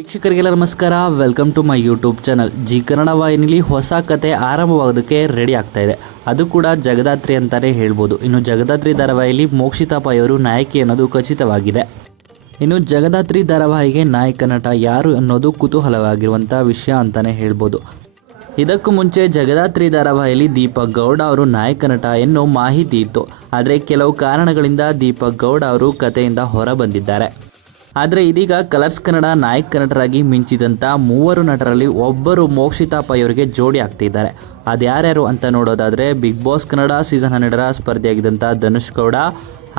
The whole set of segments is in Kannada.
ವೀಕ್ಷಕರಿಗೆಲ್ಲ ನಮಸ್ಕಾರ. Welcome to my YouTube channel. Zee Kannada ವಾಹಿನಿಲಿ ಹೊಸ ಕತೆ ಆರಂಭವಾಗೋದಕ್ಕೆ ರೆಡಿ ಆಗ್ತಾ ಇದೆ. ಅದು ಕೂಡ ಜಗದಾತ್ರಿ ಅಂತಲೇ ಹೇಳ್ಬೋದು. ಇನ್ನು ಜಗದಾತ್ರಿ ಧಾರಾವಾಹಿಯಲ್ಲಿ ಮೋಕ್ಷಿತಾ ಪೈ ಅವರು ನಾಯಕಿ ಅನ್ನೋದು ಖಚಿತವಾಗಿದೆ. ಇನ್ನು ಜಗದಾತ್ರಿ ಧಾರಾವಾಹಿಗೆ ನಾಯಕ ನಟ ಯಾರು ಅನ್ನೋದು ಕುತೂಹಲವಾಗಿರುವಂಥ ವಿಷಯ ಅಂತಲೇ ಹೇಳ್ಬೋದು. ಇದಕ್ಕೂ ಮುಂಚೆ ಜಗದಾತ್ರಿ ಧಾರಾವಾಹಿಯಲ್ಲಿ ದೀಪಕ್ ಗೌಡ ಅವರು ನಾಯಕ ನಟ ಎನ್ನೋ ಮಾಹಿತಿ ಇತ್ತು. ಆದರೆ ಕೆಲವು ಕಾರಣಗಳಿಂದ ದೀಪಕ್ ಗೌಡ ಅವರು ಕಥೆಯಿಂದ ಹೊರ ಬಂದಿದ್ದಾರೆ. ಆದರೆ ಇದೀಗ ಕಲರ್ಸ್ ಕನ್ನಡ ನಾಯಕ ನಟರಾಗಿ ಮಿಂಚಿದಂಥ 3 ನಟರಲ್ಲಿ ಒಬ್ಬರು ಮೋಕ್ಷಿತಾ ಪೈ ಅವರಿಗೆ ಜೋಡಿ ಆಗ್ತಿದ್ದಾರೆ. ಅದ್ಯಾರ್ಯಾರು ಅಂತ ನೋಡೋದಾದರೆ ಬಿಗ್ ಬಾಸ್ ಕನ್ನಡ ಸೀಸನ್ 12ರ ಸ್ಪರ್ಧಿಯಾಗಿದ್ದಂಥ ಧನುಷ್ ಗೌಡ,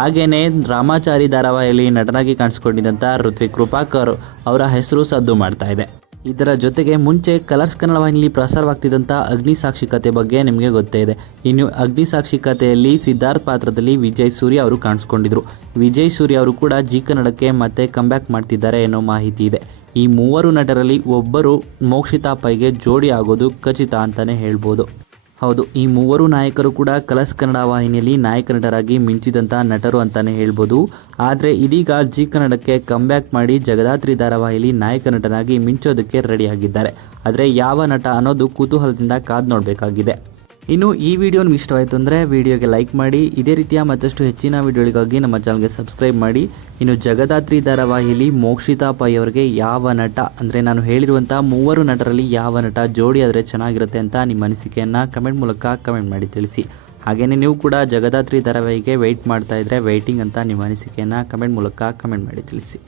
ಹಾಗೆಯೇ ರಾಮಾಚಾರಿ ಧಾರಾವಾಹಿಯಲ್ಲಿ ನಟನಾಗಿ ಕಾಣಿಸ್ಕೊಂಡಿದ್ದಂಥ ಋತ್ವಿಕ್ ಕೃಪಾಕರ್ ಅವರ ಹೆಸರು ಸದ್ದು ಮಾಡ್ತಾ ಇದೆ. ಇದರ ಜೊತೆಗೆ ಮುಂಚೆ ಕಲರ್ಸ್ ಕನ್ನಡ ವಾಹಿನಿಯಲ್ಲಿ ಪ್ರಸಾರವಾಗ್ತಿದ್ದಂಥ ಅಗ್ನಿಸಾಕ್ಷಿ ಕತೆ ಬಗ್ಗೆ ನಿಮಗೆ ಗೊತ್ತೇ ಇದೆ. ಇನ್ನು ಅಗ್ನಿಸಾಕ್ಷಿ ಕಥೆಯಲ್ಲಿ ಸಿದ್ಧಾರ್ಥ್ ಪಾತ್ರದಲ್ಲಿ ವಿಜಯ್ ಸೂರ್ಯ ಅವರು ಕಾಣಿಸ್ಕೊಂಡಿದ್ರು. ವಿಜಯ್ ಸೂರ್ಯ ಅವರು ಕೂಡ ಜಿ ಕನ್ನಡಕ್ಕೆ ಮತ್ತೆ ಕಂಬ್ಯಾಕ್ ಮಾಡ್ತಿದ್ದಾರೆ ಅನ್ನೋ ಮಾಹಿತಿ ಇದೆ. ಈ 3 ನಟರಲ್ಲಿ ಒಬ್ಬರು ಮೋಕ್ಷಿತಾ ಪೈಗೆ ಜೋಡಿ ಆಗೋದು ಖಚಿತ ಅಂತಲೇ ಹೇಳ್ಬೋದು. ಹೌದು, ಈ 3 ನಾಯಕರು ಕೂಡ ಕಲರ್ಸ್ ಕನ್ನಡ ವಾಹಿನಿಯಲ್ಲಿ ನಾಯಕ ನಟರಾಗಿ ಮಿಂಚಿದಂಥ ನಟರು ಅಂತಲೇ ಹೇಳ್ಬೋದು. ಆದರೆ ಇದೀಗ ಜಿ ಕನ್ನಡಕ್ಕೆ ಕಂಬ್ಯಾಕ್ ಮಾಡಿ ಜಗದಾತ್ರಿ ಧಾರಾವಾಹಿಯಲ್ಲಿ ನಾಯಕ ನಟನಾಗಿ ಮಿಂಚೋದಕ್ಕೆ ರೆಡಿಯಾಗಿದ್ದಾರೆ. ಆದರೆ ಯಾವ ನಟ ಅನ್ನೋದು ಕುತೂಹಲದಿಂದ ಕಾದು ನೋಡಬೇಕಾಗಿದೆ. ಇನ್ನು ಈ ವಿಡಿಯೋ ನಿಮ್ಗೆ ಇಷ್ಟವಾಯಿತು ಅಂದರೆ ವಿಡಿಯೋಗೆ ಲೈಕ್ ಮಾಡಿ. ಇದೇ ರೀತಿಯ ಮತ್ತಷ್ಟು ಹೆಚ್ಚಿನ ವಿಡಿಯೋಗಳಿಗಾಗಿ ನಮ್ಮ ಚಾನಲ್ಗೆ ಸಬ್ಸ್ಕ್ರೈಬ್ ಮಾಡಿ. ಇನ್ನು ಜಗದಾತ್ರಿ ಧಾರಾವಾಹಿಯಲ್ಲಿ ಮೋಕ್ಷಿತಾ ಪೈ ಅವರಿಗೆ ಯಾವ ನಟ ಅಂದರೆ ನಾನು ಹೇಳಿರುವಂಥ 3 ನಟರಲ್ಲಿ ಯಾವ ನಟ ಜೋಡಿ ಆದರೆ ಚೆನ್ನಾಗಿರುತ್ತೆ ಅಂತ ನಿಮ್ಮ ಅನಿಸಿಕೆಯನ್ನು ಕಮೆಂಟ್ ಮೂಲಕ ಕಮೆಂಟ್ ಮಾಡಿ ತಿಳಿಸಿ. ಹಾಗೆಯೇ ನೀವು ಕೂಡ ಜಗದಾತ್ರಿ ಧಾರಾವಾಹಿಗೆ ವೆಯ್ಟ್ ಮಾಡ್ತಾ ಇದ್ದರೆ ವೆಯ್ಟಿಂಗ್ ಅಂತ ನಿಮ್ಮ ಅನಿಸಿಕೆಯನ್ನು ಕಮೆಂಟ್ ಮೂಲಕ ಕಮೆಂಟ್ ಮಾಡಿ ತಿಳಿಸಿ.